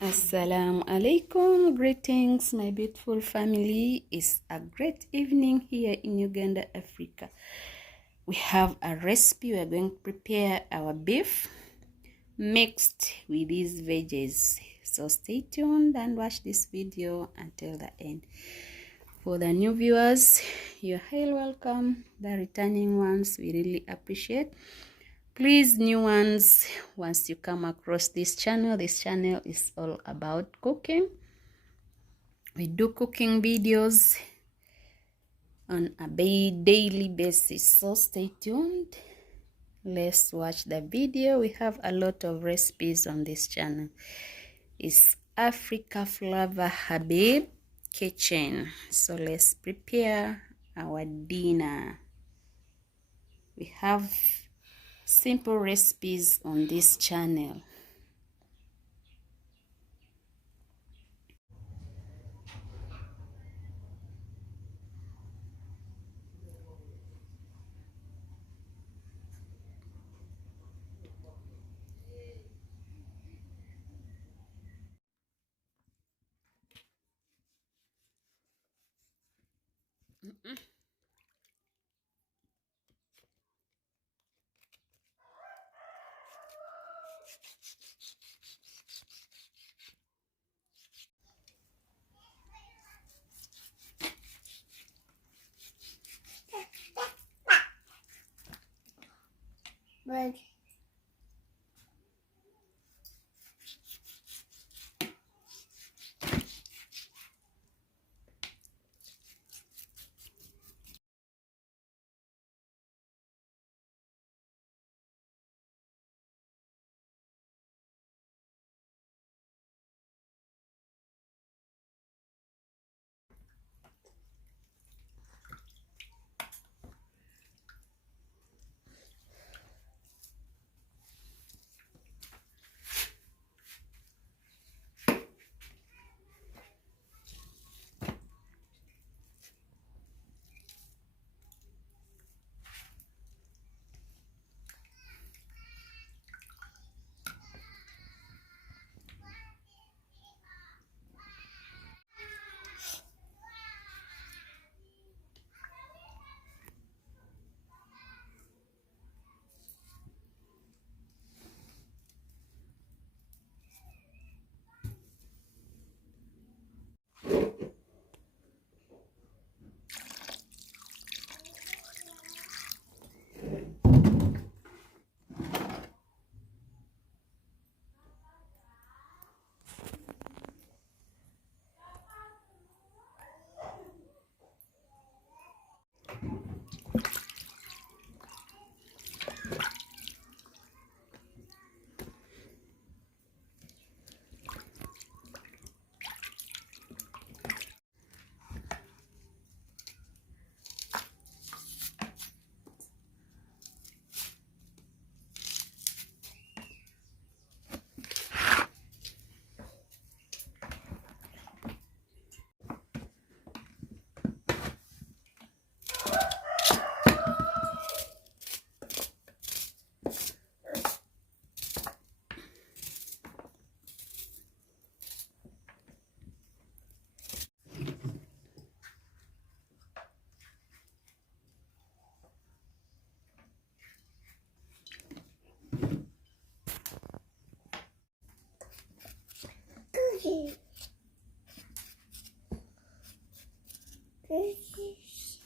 Assalamu alaikum, greetings my beautiful family. It's a great evening here in Uganda, Africa. We have a recipe. We are going to prepare our beef mixed with these veggies, so stay tuned and watch this video until the end. For the new viewers, you're highly welcome. The returning ones, we really appreciate. Please, new ones, once you come across this channel is all about cooking. We do cooking videos on a daily basis, so stay tuned. Let's watch the video. We have a lot of recipes on this channel. It's Africa Flavor Habib Kitchen. So let's prepare our dinner. We have simple recipes on this channel. Bread. Cookie. Cookies.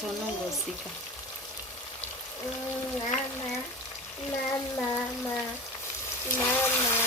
tonongosika. Mama, mama, mama.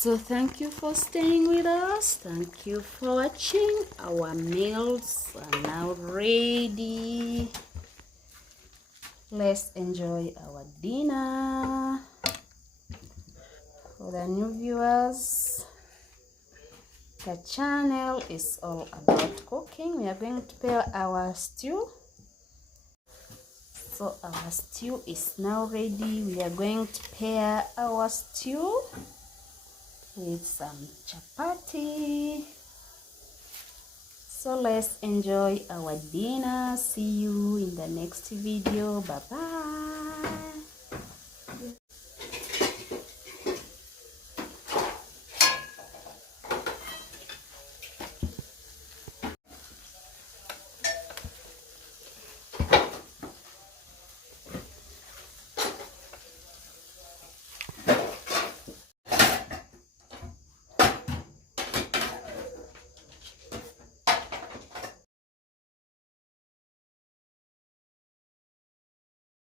So thank you for staying with us. Thank you for watching. Our meals are now ready. Let's enjoy our dinner. For the new viewers, the channel is all about cooking. We are going to prepare our stew. So our stew is now ready. We are going to pair our stew with some chapati. So let's enjoy our dinner. See you in the next video. Bye bye.